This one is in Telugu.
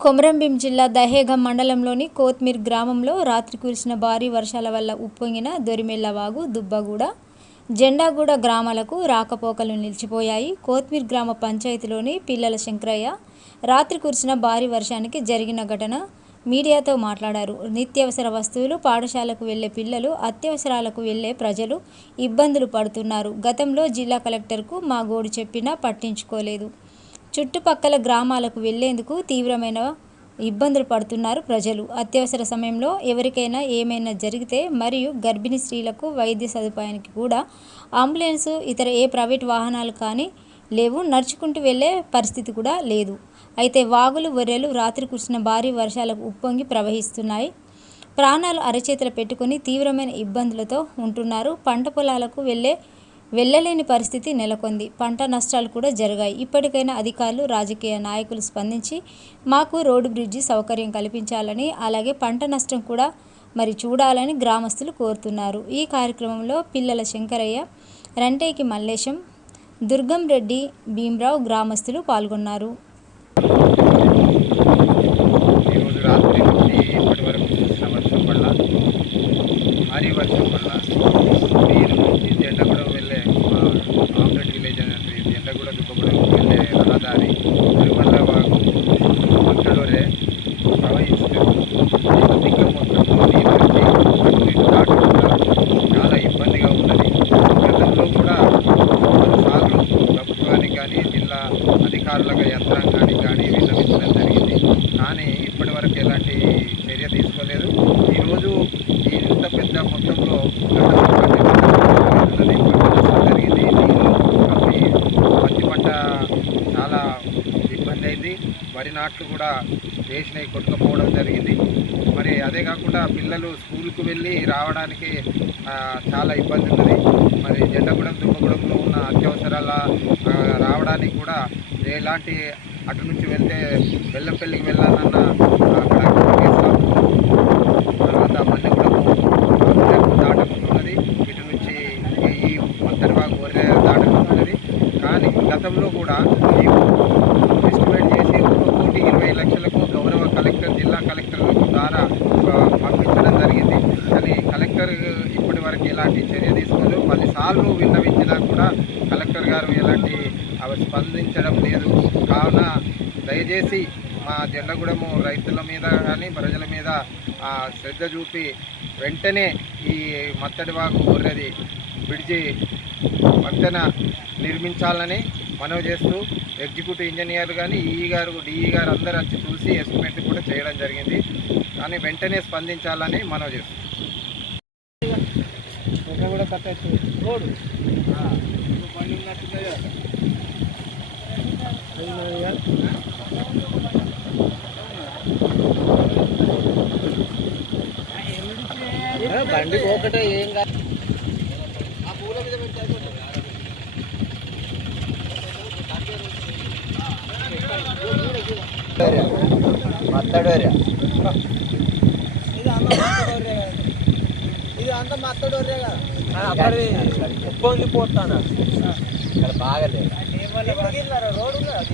కొమరంభీం జిల్లా దహేగం మండలంలోని కోత్మీర్ గ్రామంలో రాత్రి కురిసిన భారీ వర్షాల వల్ల ఉప్పొంగిన దొరిమెల్లవాగు దుబ్బగూడ జెండాగూడ గ్రామాలకు రాకపోకలు నిలిచిపోయాయి. కోత్మీర్ గ్రామ పంచాయతీలోని పిల్లల శంకరయ్య రాత్రి కురిసిన భారీ వర్షానికి జరిగిన ఘటన మీడియాతో మాట్లాడారు. నిత్యావసర వస్తువులు పాఠశాలకు వెళ్ళే పిల్లలు అత్యవసరాలకు వెళ్ళే ప్రజలు ఇబ్బందులు పడుతున్నారు. గతంలో జిల్లా కలెక్టర్కు మా గోడు చెప్పినా పట్టించుకోలేదు. చుట్టుపక్కల గ్రామాలకు వెళ్ళేందుకు తీవ్రమైన ఇబ్బందులు పడుతున్నారు ప్రజలు. అత్యవసర సమయంలో ఎవరికైనా ఏమైనా జరిగితే మరియు గర్భిణీ స్త్రీలకు వైద్య సదుపాయానికి కూడా అంబులెన్స్ ఇతర ఏ ప్రైవేట్ వాహనాలు కానీ లేవు. నడుచుకుంటూ వెళ్ళే పరిస్థితి కూడా లేదు. అయితే వాగులు వొర్రెలు రాత్రి కురిసిన భారీ వర్షాలకు ఉప్పొంగి ప్రవహిస్తున్నాయి. ప్రాణాలు అరచేతిలో పెట్టుకుని తీవ్రమైన ఇబ్బందులతో ఉంటున్నారు. పంట పొలాలకు వెళ్ళే వెళ్ళలేని పరిస్థితి నెలకొంది. పంట నష్టాలు కూడా జరిగాయి. ఇప్పటికైనా అధికారులు రాజకీయ నాయకులు స్పందించి మాకు రోడ్డు బ్రిడ్జి సౌకర్యం కల్పించాలని అలాగే పంట నష్టం కూడా మరి చూడాలని గ్రామస్తులు కోరుతున్నారు. ఈ కార్యక్రమంలో పిల్లల శంకరయ్య రంటేకి మల్లేశం దుర్గం రెడ్డి భీమరావు గ్రామస్తులు పాల్గొన్నారు ఈరోజు రాత్రి నుంచి ఇప్పటి వరకు కురిసిన వర్షం వల్ల భారీ వర్షం వల్ల నీరు నుంచి జెండగూడెం వెళ్ళే ఆ, ఆమ్లెట్ విలేజ్ అనేది జెండగూడ దుబ్బగూడెం వెళ్ళే రహదారి తిరుమల వాగు మక్కడోరే ప్రవహిస్తూ అధిక మొత్తంలో నీరు వచ్చి అటు ఇటు దాటకుండా చాలా ఇబ్బందిగా ఉన్నది గతంలో కూడా సార్లు ప్రభుత్వానికి కానీ జిల్లా అధికారులకు యంత్రాంగానికి కానీ విన్నవించడం జరిగింది. కానీ ఇప్పటి వరకు ఎలాంటి చర్య తీసుకోలేదు. ఈరోజు ఇంత పెద్ద మొత్తంలో ఉన్నది, పంట నష్టం జరిగింది నీళ్ళు కప్పి పత్తి పంట చాలా ఇబ్బంది అయింది వరి నాట్లు కూడా వేసినవి కొట్టుకుపోవడం జరిగింది. మరి అదే కాకుండా పిల్లలు స్కూల్కు వెళ్ళి రావడానికి చాలా ఇబ్బంది ఉన్నది మరి జెండగూడెం దుమ్మగూడెంలో ఉన్న అత్యవసరాల రావడానికి కూడా ఎలాంటి అటు నుంచి వెళ్తే బెల్లంపల్లికి వెళ్ళాలన్న అక్కడ తర్వాత దాటకుంటున్నది. ఇటు నుంచి ఈ మంతరివాగు ఒరే దాటకుంటున్నది. కానీ గతంలో కూడా మేము ఎస్టిమేట్ చేసి ఒక కోటి ఇరవై లక్షలకు గౌరవ కలెక్టర్ జిల్లా కలెక్టర్ ద్వారా పంపించడం జరిగింది. కానీ కలెక్టర్ ఇప్పటి వరకు ఎలాంటి చర్య తీసుకోలేదు. పదిసార్లు విన్నవించినా కూడా కలెక్టర్ గారు ఎలాంటి స్పందించడం లేదు. కావున దయచేసి మా జెండగూడెము రైతుల మీద కానీ ప్రజల మీద ఆ, శ్రద్ధ చూపి వెంటనే ఈ మత్తడి వాగు గొర్రెది బ్రిడ్జి వంతెన నిర్మించాలని మనవి చేస్తూ ఎగ్జిక్యూటివ్ ఇంజనీర్ కానీ ఈఈ గారు డిఈ గారు అందరూ వచ్చి చూసి ఎస్టిమేట్ కూడా చేయడం జరిగింది. కానీ వెంటనే స్పందించాలని మనవి చేస్తాం కూడా రోడ్డు? బండి బండి ఒకటే ఏం కాదు. ಮಾತಾಡೋರಿ ಇದು ಅಂತ ಮಾತಾಡೋರಿ ಫೋನ್ ರಿಪೋರ್ಟ್ ತಾನ ಬಾಗಲೇ ರೋಡ್